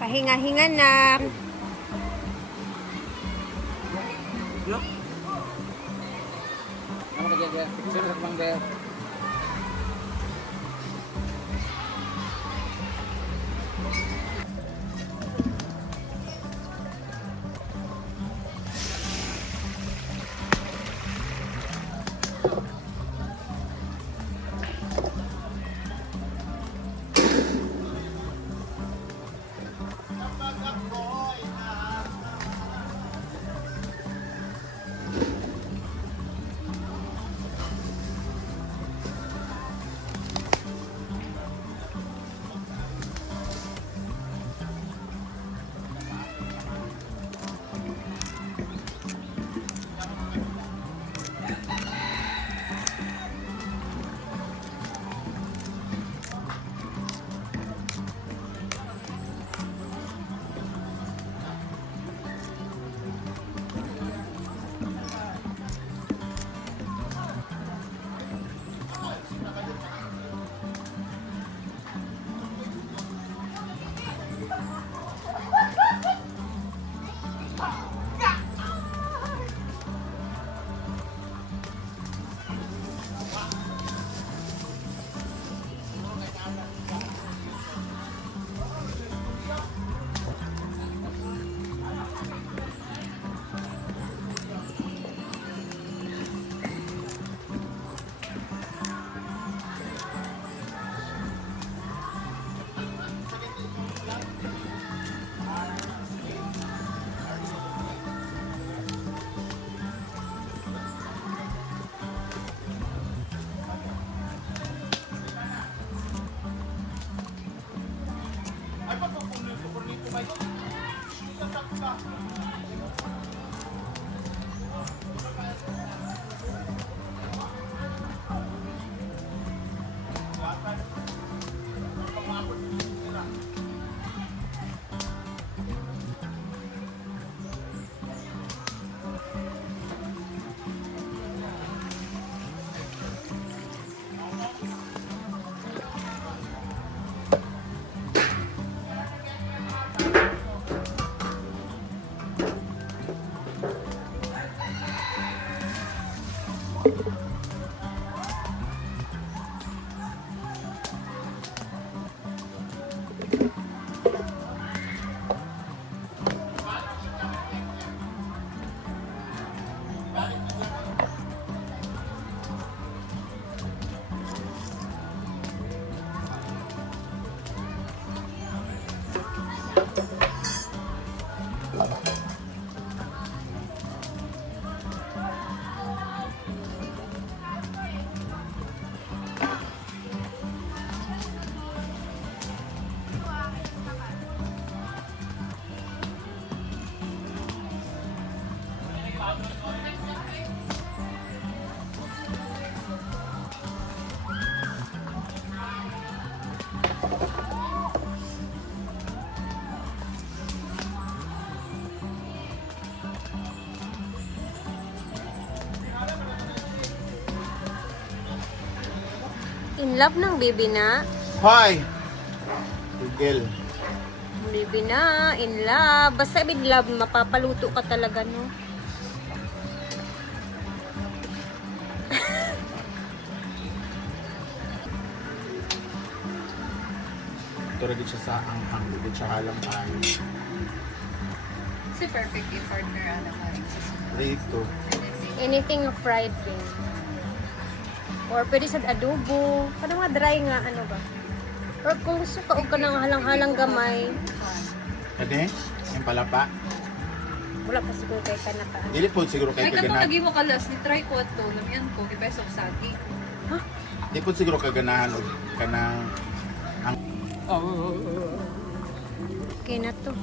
Pahinga-hinga na. In love ng baby na. Hi! Miguel. Baby na, in love. Basta in love, mapapaluto ka talaga, no? Ito rin siya sa anghang. Dito siya halang tayo. Kasi perfect yung partner, ano ka rin sa sunod. Rito. Anything fried din. Or pwede sa adobo. Para mga dry nga, ano ba? Or kung gusto ka, huwag ka ng halang-halang gamay. Kade? Yung palapa? Wala pa siguro kay kanaka. Dili po siguro Ay, kay katong kaganahan. lagi mo kalas, ni-try ko ito, namiyan ko, kipesok sa atin. Di po siguro kaganahan o kanang Okay na to.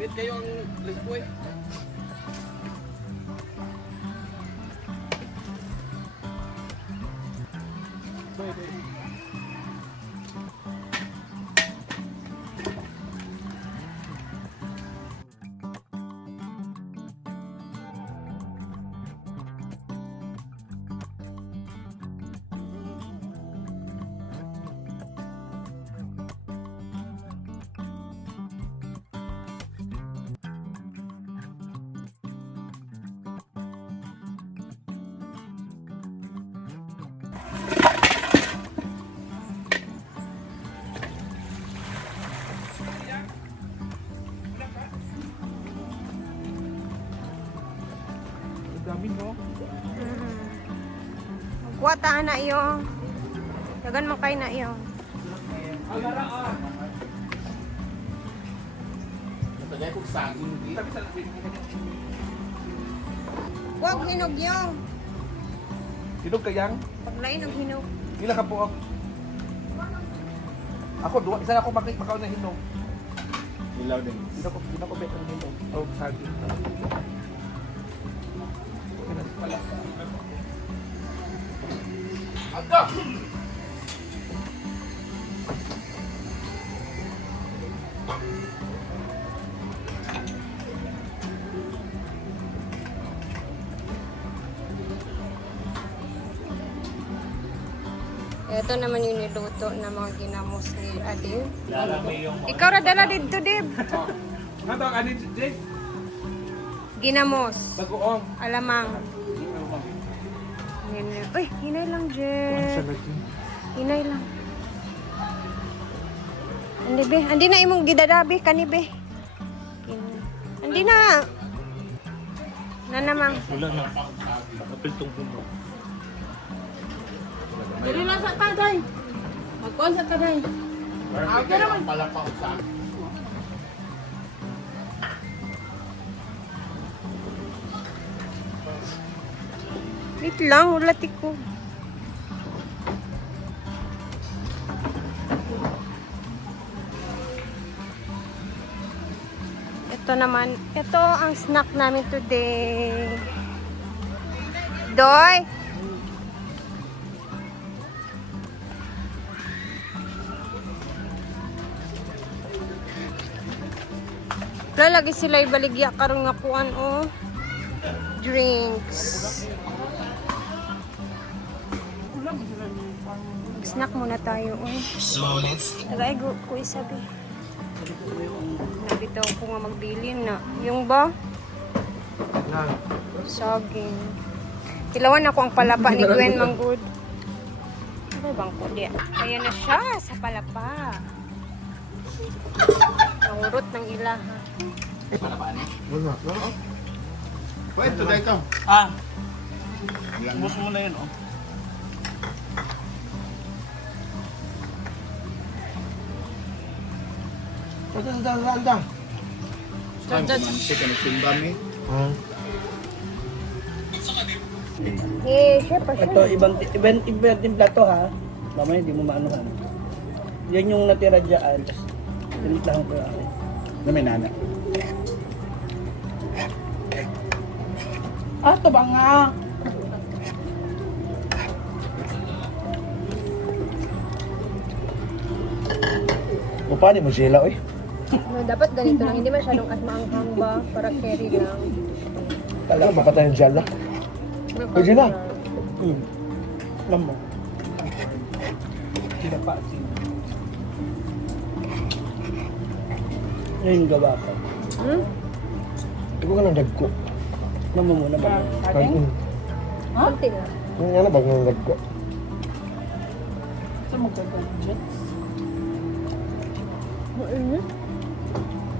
Init kayo ang Lisboy. Wata na iyo. Dagan man kay na iyo. Tagay kong saging di. Wag hinog yung. Hinog kayang? Paglain og hinog. Ila ka po ako duwa, isa na ako makaw na hinog. Ilaw din. Hindi ko bet ang hinog. O saging. Aga! Ito naman yung niluto na mga ginamos ni Adin. Ikaw ra dala dito, Dib. Ano ang anin, Jay? Ginamos. Bagoong. Alamang. Uy, hinay lang, Jet. Hinay lang. Andi be, andi na imong gidadabi kani be. Andi na. Na namang. Wala na. Kapil tong puno. Dili lang sa taday. Magkuhan sa taday. Pero ang palapang sa Wait lang, ulat ko. Ito naman, ito ang snack namin today. Doy! Lagi sila ibaligya karon nga kuan o drinks. Snack muna tayo. Tagay ko isabi. Nabitaw ko nga magbilin na. Yung ba? Saging. Tilawan ako ang palapa ni Gwen Manggod. Ano bang ko di? Ayan na siya sa palapa. Nangurot ng ilaha. palapaan eh. Wala. Pwede, tayo ka. Ubus mo na yun, oh. Sandang. Mantik, ano simba mi? Eh, siya pa siya. Ito, ibang timpla to ha. Mamaya hindi mo maanuhan. Yan yung natira dyan. Tapos, tinitlahan ko yan. Na may nana. Ah, ito ba nga? O paano mo sila, oy? No, dapat ganito lang. Hindi masyadong at maanghang ba? Para carry lang. Talaga, makatay ng sila. Pwede na. Alam mo. Sila pa. Yan yung gawa ko. Hmm? Ikaw ka ng dagko. Alam mo muna ba? Kain. Kunti na. Ano nga na bag ng dagko? Saan magka-gadgets?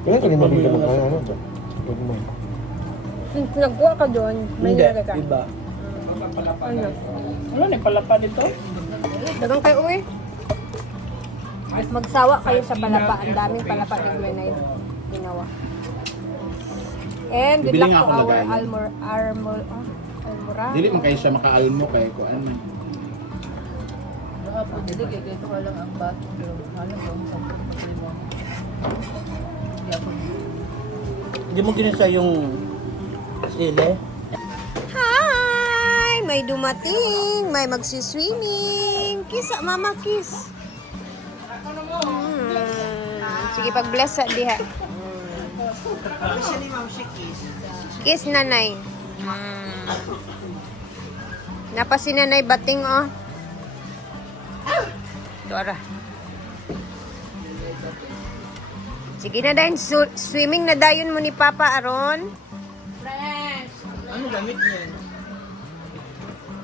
Kaya ka rin mabigyan ng kaya, ano? Pwede mo. Since nagkuha ka doon, may Hindi, nilagay ka. iba. Ano? Ano na, palapa dito? Dagang kayo uwi. Magsawa kayo sa palapa. Ang daming palapa ni Gwen na ginawa. And good Bibili luck nga to ako our lagayan. almora. Dili man kayo siya makaalmo kay ko ano man. Dili kay ito ka lang ang bato pero halos ang sampo mo. Hindi mo ginisa yung sili? Hi! May dumating. May magsiswimming. Kiss, mama, kiss. Sige, pag-bless sa diha. Kiss, nanay. Napa si nanay bating, oh. Tuara. Sige na dayon, swimming na dayon mo ni Papa Aron. Ano gamit niya?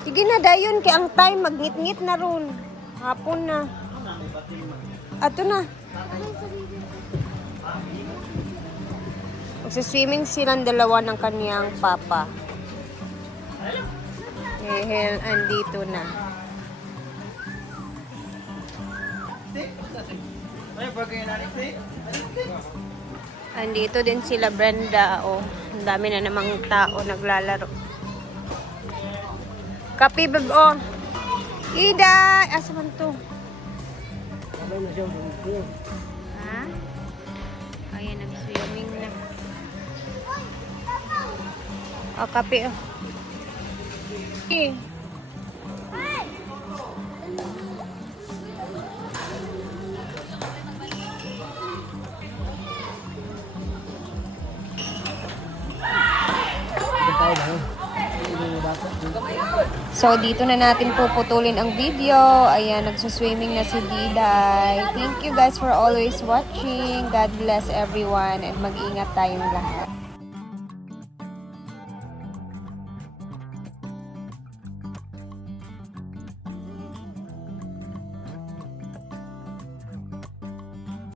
Sige na dayon, kay ang time, magngit-ngit na ron. Hapon na. Ato na. Magsiswimming silang dalawa ng kaniyang papa. Dahil andito na. Andito din sila Brenda. Oh, ang dami na namang tao naglalaro. Kapi bab oh. Ida, asa man to? Ha? Ayan, nag-swimming na. Oh, kape oh. Eh. So, dito na natin puputulin ang video. Ayan, nagsuswimming na si Diday. Thank you guys for always watching. God bless everyone and mag-ingat tayong lahat.